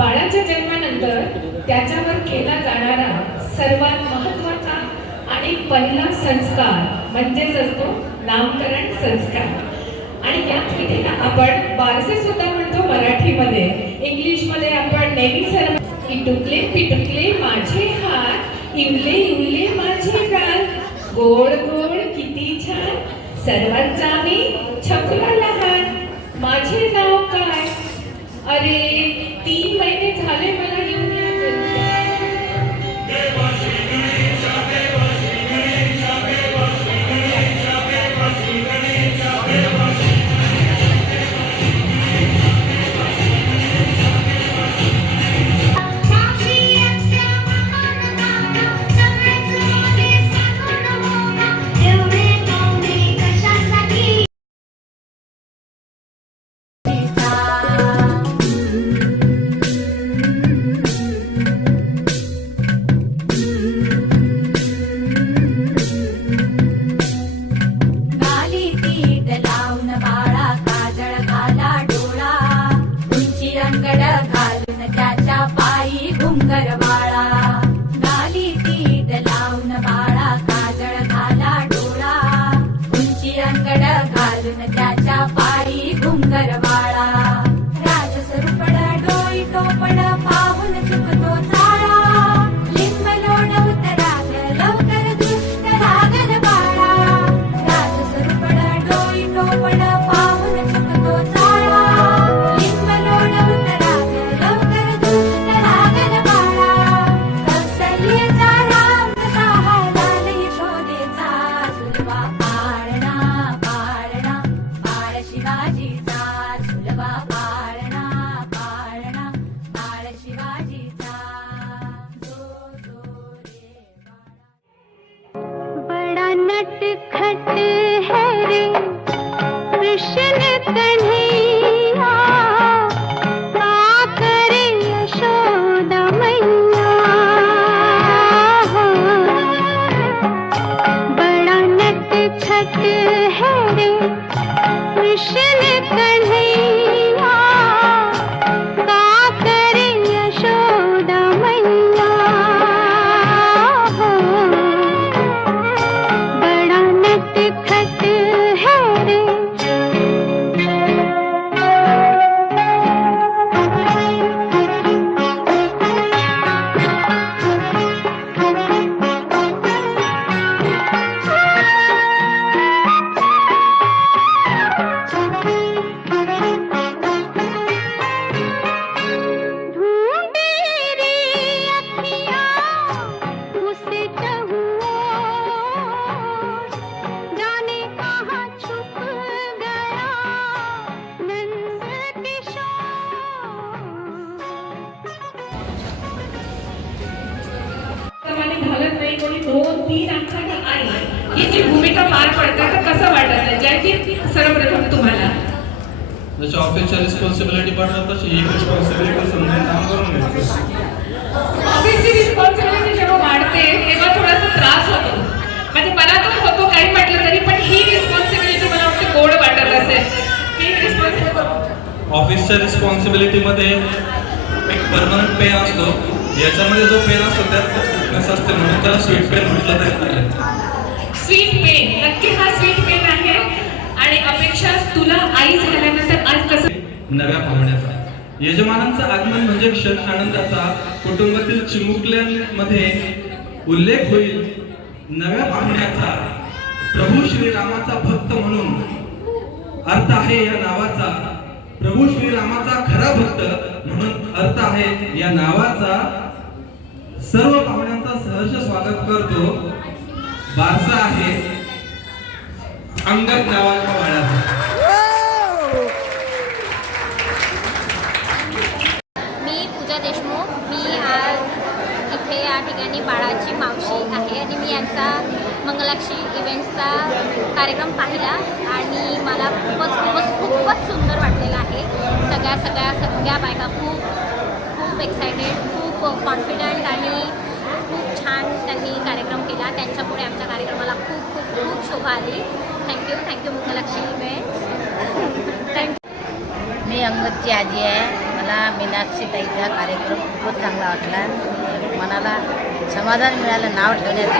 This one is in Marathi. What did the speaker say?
बाळाच्या जन्मानंतर त्याच्यावर केला जाणारा सर्वात महत्त्वाचा आणि पहिला संस्कार म्हणजेच असतो नामकरण संस्कार। आणि याच विधीला आपण बारसे सुद्धा म्हणतो मराठीमध्ये, इंग्लिशमध्ये आपण नेहमी सर्व इटुकले पिटुकले माझे हात, इवले इवले माझे गाल, गोड गोड किती छान, सर्वांचा मी छकुला लहान, माझे नाव काय, अरे 3 महिने झाले मला येऊन या ही जी भूमिका पार पडते तर कसं वाटतं ज्याची सर्वप्रथम तुम्हाला जशी ऑफिसच्या रिस्पॉन्सिबिलिटी पडतात तशी ही रिस्पॉन्सिबिलिटी समजून काम करून घ्यायचं। ऑफिसची रिस्पॉन्सिबिलिटी जेव्हा वाढते तेव्हा थोडासा त्रास होतो, म्हणजे मला तर होतो काही म्हटलं तरी, पण ही रिस्पॉन्सिबिलिटी मला वाटतं गोड वाटत असेल की रिस्पॉन्सिबिलिटी। ऑफिसच्या रिस्पॉन्सिबिलिटी मध्ये एक परमनंट पेन असतो, याच्यामध्ये जो पेन असतो त्यात फिटनेस असते म्हणून त्याला स्वीट पेन म्हटलं जातं। स्वीट पेन, नक्की हा स्वीट पेन आहे। आणि अपेक्षा तुला आई झाल्यानंतर आज कसं नव्या पाहुण्याचा यजमानांचं आगमन म्हणजे क्षण आनंदाचा, कुटुंबातील चिमुकल्यांमध्ये उल्लेख होईल नव्या पाहुण्याचा। प्रभू श्रीरामाचा भक्त म्हणून अर्थ आहे या नावाचा, प्रभू श्रीरामाचा खरा भक्त म्हणून अर्थ आहे या नावाचा। सर्व पाहुण्यांचा सहर्ष स्वागत करतो बारसा आहे अंगद नावाच्या बाळाचा। मी पूजा देशमुख, मी आज इथे या ठिकाणी बाळाची मावशी आहे आणि मी यांचा मंगलाक्षी इव्हेंट्सचा कार्यक्रम पाहिला आणि मला खूपच सुंदर वाटलेला आहे। सगळ्या बायका खूप एक्सायटेड, खूप कॉन्फिडंट आणि खूप छान त्यांनी कार्यक्रम केला। त्यांच्यामुळे आमच्या कार्यक्रमाला खूप शोभा आली। Thank you Mangalakshi events. थँक्यू। मी अंगदची आजी आहे, मला मला मीनाक्षीताईचा कार्यक्रम खूपच चांगला वाटला. मनाला समाधान मिळालं नाव ठेवण्याचं.